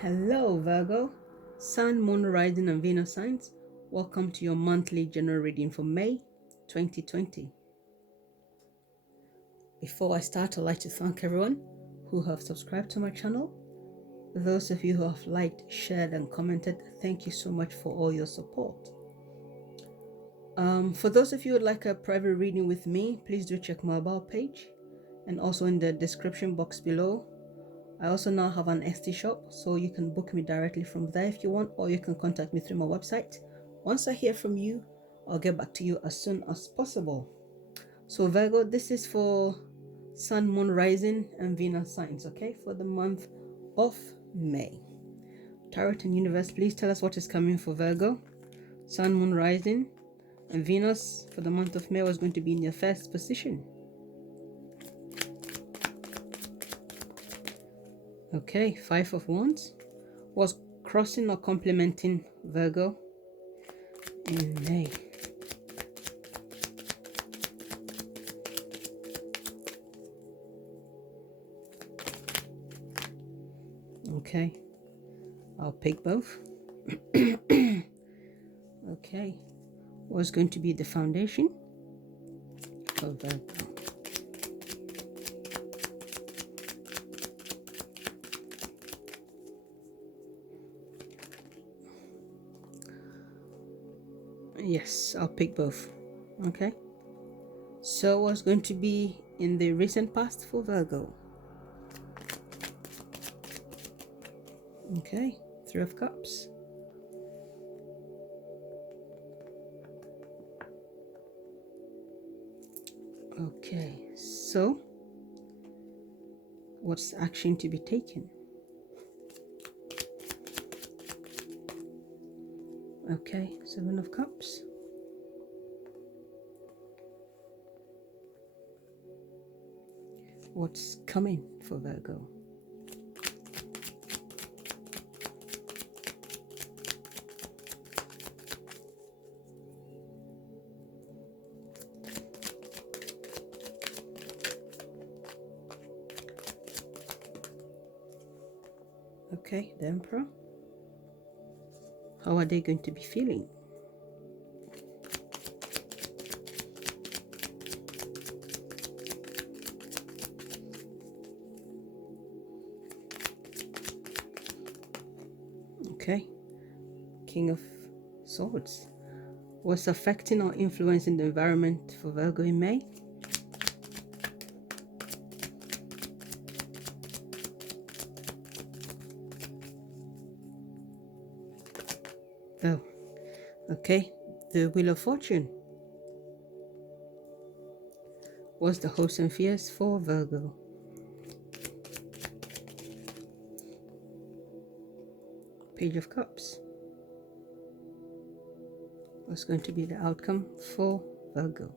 Hello, Virgo, Sun, Moon, Rising, and Venus signs. Welcome to your monthly general reading for May 2020. Before I start, I'd like to thank everyone who have subscribed to my channel. Those of you who have liked, shared, and commented, thank you so much for all your support. For those of you who would like a private reading with me, please do check my about page and also in the description box below. I also now have an Etsy shop, so you can book me directly from there if you want, or you can contact me through my website. Once I hear from you, I'll get back to you as soon as possible. So Virgo, this is for Sun, Moon, Rising, and Venus signs, okay, for the month of May. Tarot and Universe, please tell us what is coming for Virgo, Sun, Moon, Rising, and Venus for the month of May was going to be in your first position. Okay, Five of Wands was crossing or complementing Virgo in May. Okay, I'll pick both. Okay, what's going to be the foundation of Virgo? Yes, I'll pick both. Okay, so what's going to be in the recent past for Virgo? Okay, Three of Cups. Okay, so what's action to be taken? Okay, Seven of Cups. What's coming for Virgo? Okay, the Emperor. How are they going to be feeling? Okay, King of Swords. What's affecting or influencing the environment for Virgo in May? Oh, okay, the Wheel of Fortune. What's the hopes and fears for Virgo? Page of Cups. What's going to be the outcome for Virgo?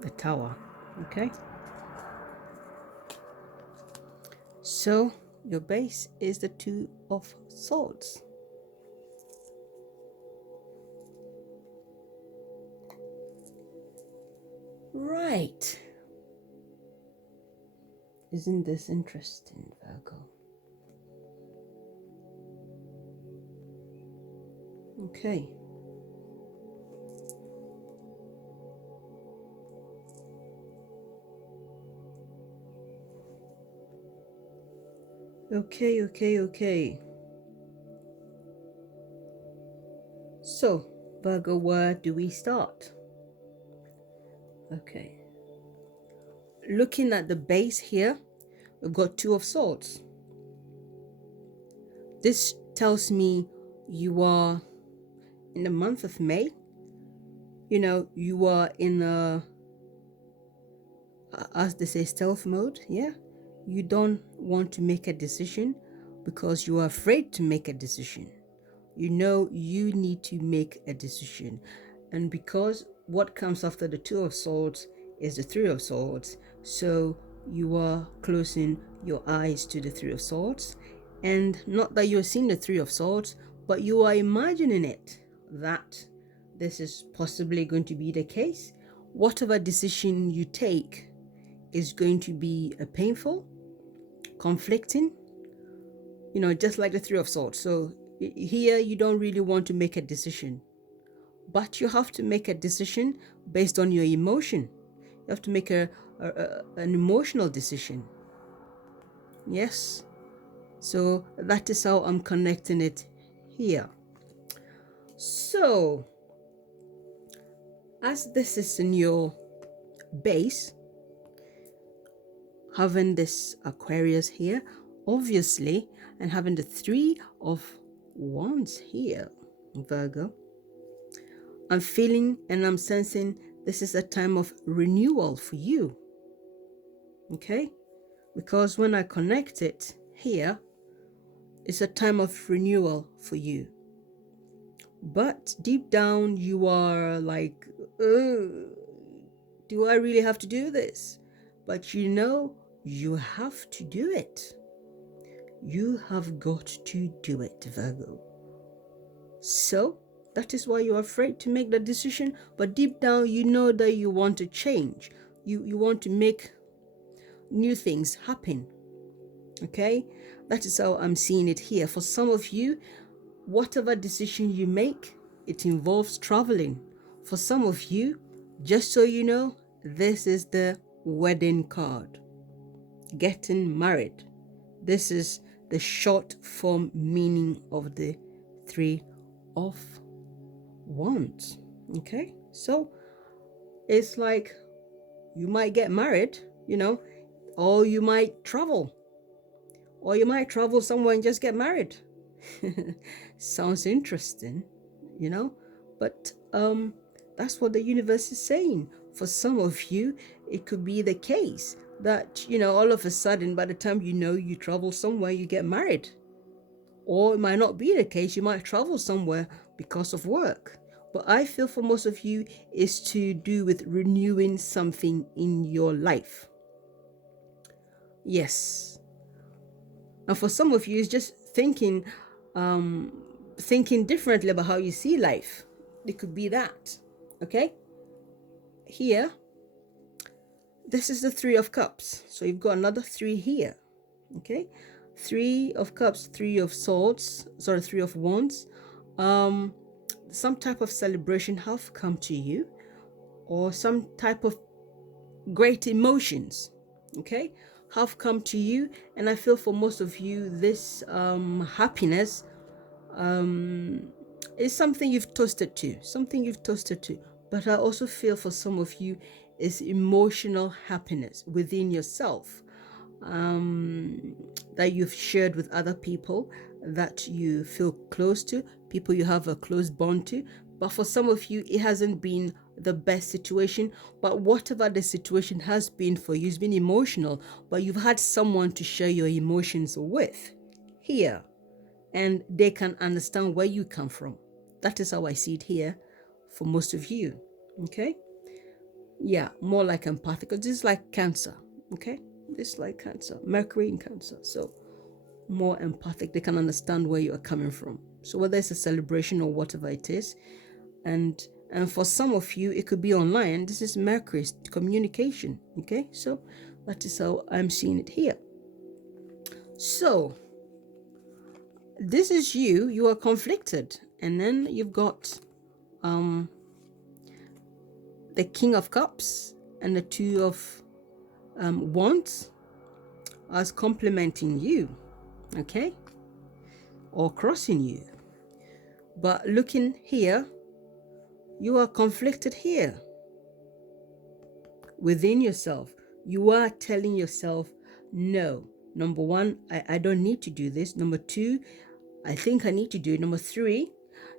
The Tower. Okay, so your base is the Two of Swords. Right. Isn't this interesting, Virgo? Okay. Okay. So, Virgo, where do we start? Okay. Looking at the base here, we've got Two of Swords. This tells me you are in the month of May. You know, you are in a, as they say, stealth mode. Yeah. You don't want to make a decision because you are afraid to make a decision. You know you need to make a decision. And because what comes after the Two of Swords is the Three of Swords, so you are closing your eyes to the Three of Swords. And not that you're seeing the Three of Swords, but you are imagining it, that this is possibly going to be the case. Whatever decision you take is going to be painful, conflicting, just like the Three of Swords. So here you don't really want to make a decision, but you have to make a decision based on your emotion. You have to make an emotional decision. Yes. So that is how I'm connecting it here. So as this is in your base, having this Aquarius here, obviously, and having the Three of Wands here, Virgo, I'm feeling and I'm sensing this is a time of renewal for you. Okay? Because when I connect it here, it's a time of renewal for you. But deep down, you are like, do I really have to do this? But you have to do it. You have got to do it, Virgo. So that is why you're afraid to make the decision. But deep down, you know that you want to change. You want to make new things happen. Okay? That is how I'm seeing it here. For some of you, whatever decision you make, it involves traveling. For some of you, just so you know, this is the wedding card. Getting married. This is the short form meaning of the Three of Wands. Okay? So it's like you might get married, or you might travel. Or you might travel somewhere and just get married. Sounds interesting, but that's what the universe is saying. For some of you, it could be the case that all of a sudden, by the time you travel somewhere, you get married. Or it might not be the case. You might travel somewhere because of work. But I feel for most of you is to do with renewing something in your life. Yes. And for some of you, it's just thinking differently about how you see life. It could be that. Okay? Here, this is the Three of Cups. So you've got another three here. Okay? Three of Cups, Three of Swords, Three of Wands. Some type of celebration have come to you, or some type of great emotions, okay, have come to you. And I feel for most of you, this happiness is something you've toasted to. But I also feel for some of you is emotional happiness within yourself, that you've shared with other people, that you feel close to, people you have a close bond to. But for some of you, it hasn't been the best situation. But whatever the situation has been for you, it's been emotional, but you've had someone to share your emotions with here, and they can understand where you come from. That is how I see it here for most of you. Okay? Yeah, more like empathic. This is like Cancer. Okay? This is like Cancer. Mercury in Cancer. So more empathic. They can understand where you are coming from. So whether it's a celebration or whatever it is, and for some of you, it could be online. This is Mercury's communication. Okay? So that is how I'm seeing it here. So this is you are conflicted. And then you've got the King of Cups and the Two of Wands as complementing you, okay, or crossing you. But looking here, you are conflicted here within yourself. You are telling yourself, no, number one, I don't need to do this. Number two, I think I need to do it. Number three,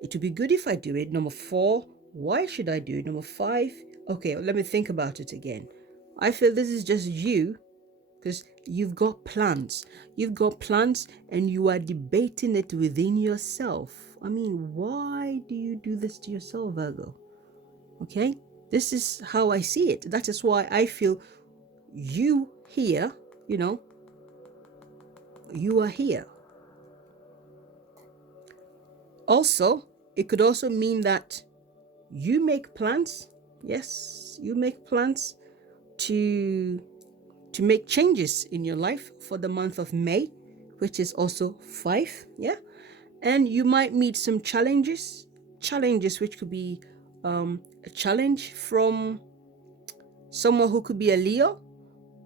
it would be good if I do it. Number four, why should I do it? Number five, okay, let me think about it again. I feel this is just you, because you've got plans. You've got plans and you are debating it within yourself. I mean, why do you do this to yourself, Virgo? Okay? This is how I see it. That is why I feel you here, you are here. Also, it could also mean that you make plans. Yes, you make plans to make changes in your life for the month of May, which is also 5. Yeah. And you might meet some challenges which could be a challenge from someone who could be a Leo,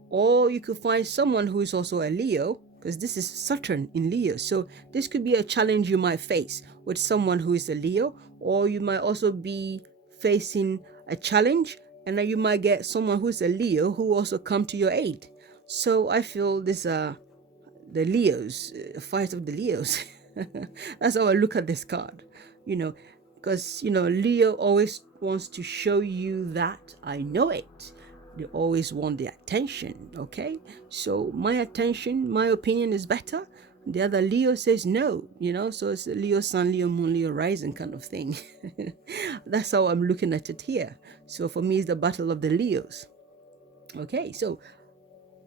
or you could find someone who is also a Leo, because this is Saturn in Leo. So this could be a challenge you might face with someone who is a Leo, or you might also be facing a challenge and then you might get someone who's a Leo who also come to your aid. So I feel this the Leos, fight of the Leos. That's how I look at this card, because Leo always wants to show you that I know it. They always want the attention. Okay, so my attention, my opinion is better. The other Leo says no, so it's a Leo sun, Leo moon, Leo rising kind of thing. That's how I'm looking at it here. So for me, it's the battle of the Leos. Okay, so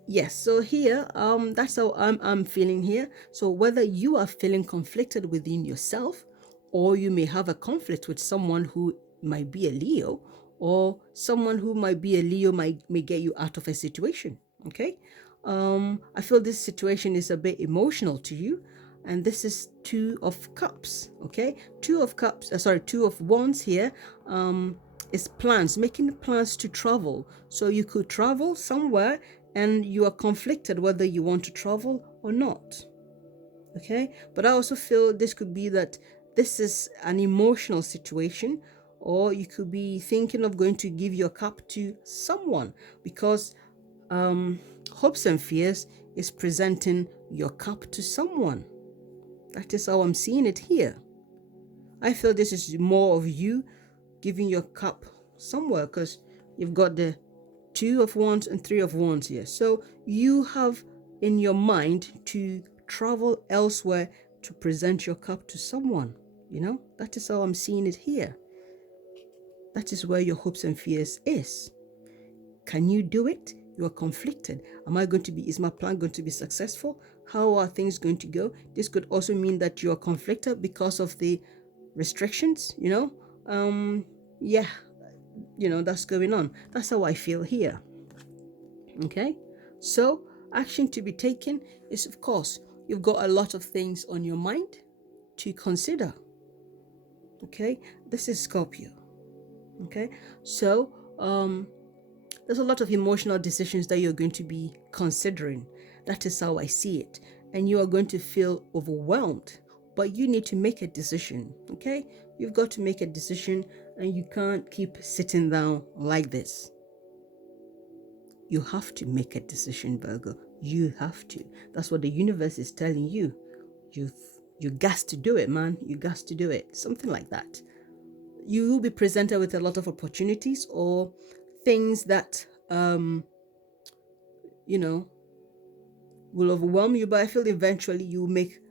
yes, so here, that's how I'm feeling here. So whether you are feeling conflicted within yourself, or you may have a conflict with someone who might be a Leo, or someone who might be a Leo may get you out of a situation. Okay, I feel this situation is a bit emotional to you, and this is 2 of Cups. Okay, 2 of Cups. Sorry, 2 of Wands here. Is plans, making plans to travel. So you could travel somewhere and you are conflicted whether you want to travel or not. Okay, but I also feel this could be that this is an emotional situation, or you could be thinking of going to give your cup to someone, because hopes and fears is presenting your cup to someone. That is how I'm seeing it here. I feel this is more of you giving your cup somewhere, because you've got the 2 of Wands and 3 of Wands here. So you have in your mind to travel elsewhere to present your cup to someone. That is how I'm seeing it here. That is where your hopes and fears is. Can you do it? You are conflicted. Is my plan going to be successful? How are things going to go? This could also mean that you are conflicted because of the restrictions, yeah, that's going on. That's how I feel here. Okay, so action to be taken is, of course, you've got a lot of things on your mind to consider. Okay, this is Scorpio. Okay, so there's a lot of emotional decisions that you're going to be considering. That is how I see it. And you are going to feel overwhelmed, but you need to make a decision. Okay, you've got to make a decision, and you can't keep sitting down like this. You have to make a decision, Virgo. You have to. That's what the universe is telling you. You got to do it, man. You got to do it. Something like that. You will be presented with a lot of opportunities or things that will overwhelm you, but I feel eventually you will make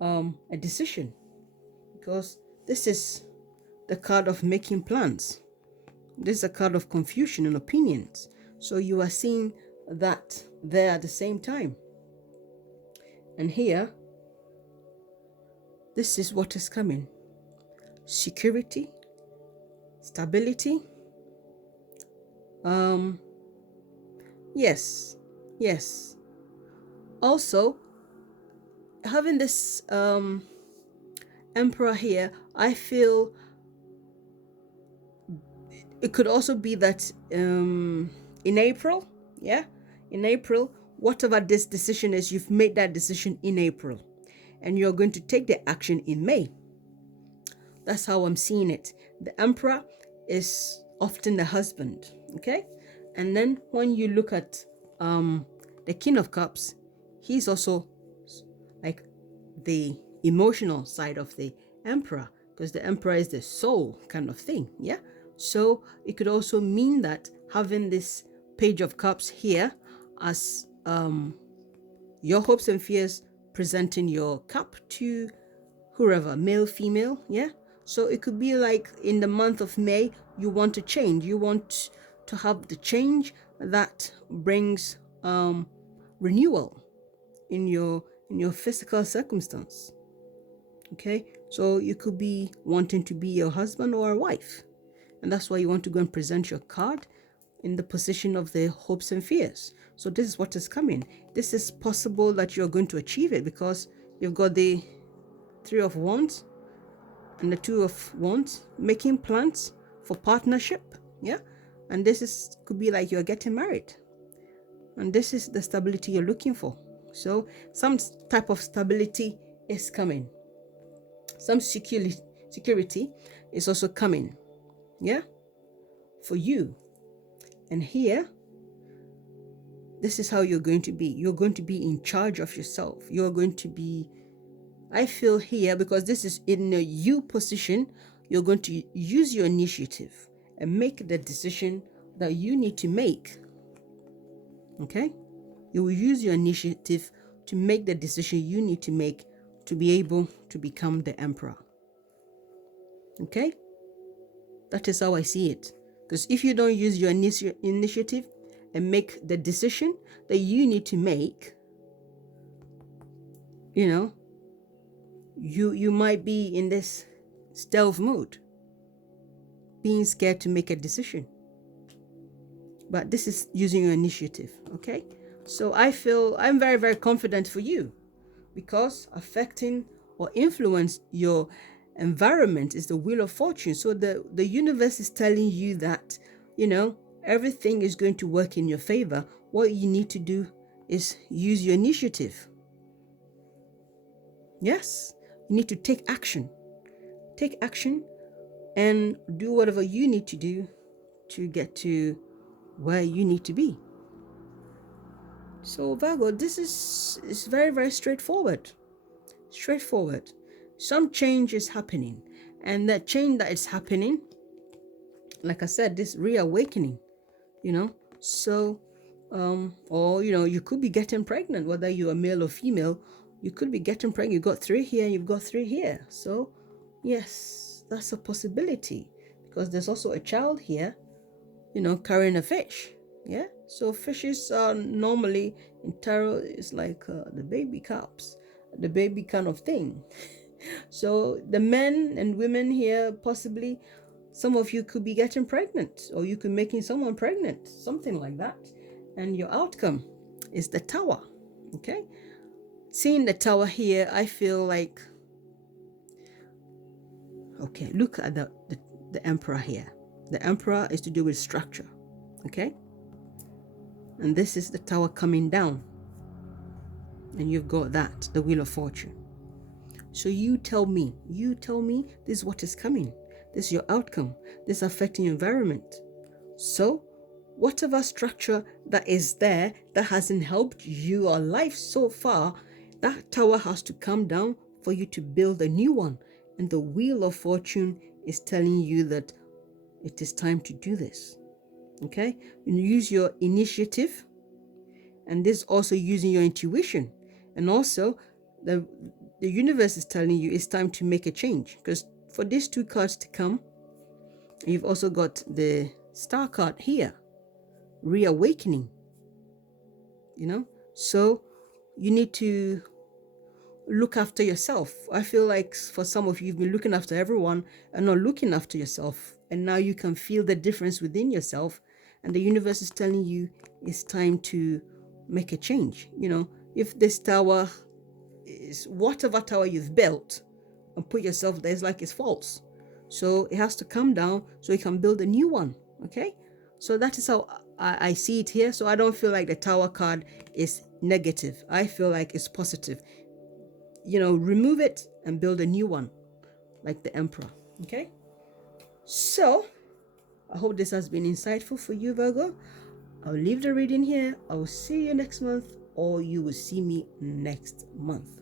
a decision, because this is the card of making plans. This is a card of confusion and opinions. So you are seeing that there at the same time. And here, this is what is coming. Security, stability. Yes. Also, having this Emperor here, I feel it could also be that in April, whatever this decision is, you've made that decision in April, and you're going to take the action in May. That's how I'm seeing it. The Emperor is often the husband, okay? And then when you look at the King of Cups, he's also like the emotional side of the Emperor, because the Emperor is the soul kind of thing, yeah? So it could also mean that having this Page of Cups here as your hopes and fears, presenting your cup to whoever, male, female, yeah? So it could be like in the month of May, you want to change. You want to have the change that brings renewal in your physical circumstance. Okay, so you could be wanting to be your husband or a wife. And that's why you want to go and present your card in the position of the hopes and fears. So this is what is coming. This is possible that you're going to achieve it because you've got the Three of Wands and the Two of Wands, making plans for partnership. Yeah. And this could be like you're getting married. And this is the stability you're looking for. So some type of stability is coming. Some security is also coming. Yeah. For you. And here, this is how you're going to be. You're going to be in charge of yourself. You're going to be, I feel here, because this is in a you position, you're going to use your initiative and make the decision that you need to make. Okay? You will use your initiative to make the decision you need to make to be able to become the emperor. Okay? That is how I see it. Because if you don't use your initiative and make the decision that you need to make, you might be in this stealth mode, being scared to make a decision. But this is using your initiative, okay? So I feel I'm very, very confident for you, because affecting or influence your environment is the wheel of fortune. So the universe is telling you that, everything is going to work in your favor. What you need to do is use your initiative. Yes, you need to take action. Take action and do whatever you need to do to get to where you need to be. So Virgo, this is very, very straightforward. Straightforward. Some change is happening, and that change that is happening, like I said, this reawakening, so or you could be getting pregnant, whether you're a male or female. You could be getting pregnant. You've got 3 here and you've got 3 here. So yes, that's a possibility, because there's also a child here, carrying a fish. Yeah. So fishes are normally in tarot is like the baby cubs, the baby kind of thing. So the men and women here, possibly some of you could be getting pregnant, or you could be making someone pregnant, something like that. And your outcome is the Tower. Okay. Seeing the Tower here, I feel like, okay, look at the Emperor here. The Emperor is to do with structure. Okay. And this is the Tower coming down. And you've got that, the Wheel of Fortune. So you tell me this is what is coming. This is your outcome. This is affecting your environment. So whatever structure that is there that hasn't helped your life so far, that Tower has to come down for you to build a new one. And the Wheel of Fortune is telling you that it is time to do this. Okay? You use your initiative, and this also using your intuition. And also the universe is telling you it's time to make a change, because for these 2 cards to come, you've also got the Star card here, reawakening. So you need to look after yourself. I feel like for some of you, you've been looking after everyone and not looking after yourself, and now you can feel the difference within yourself, and the universe is telling you it's time to make a change. If this tower is whatever tower you've built and put yourself there, it's like it's false. So it has to come down so you can build a new one. Okay. So that is how I see it here. So I don't feel like the Tower card is negative. I feel like it's positive. Remove it and build a new one, like the Emperor. Okay. So I hope this has been insightful for you, Virgo. I'll leave the reading here. I will see you next month, or you will see me next month.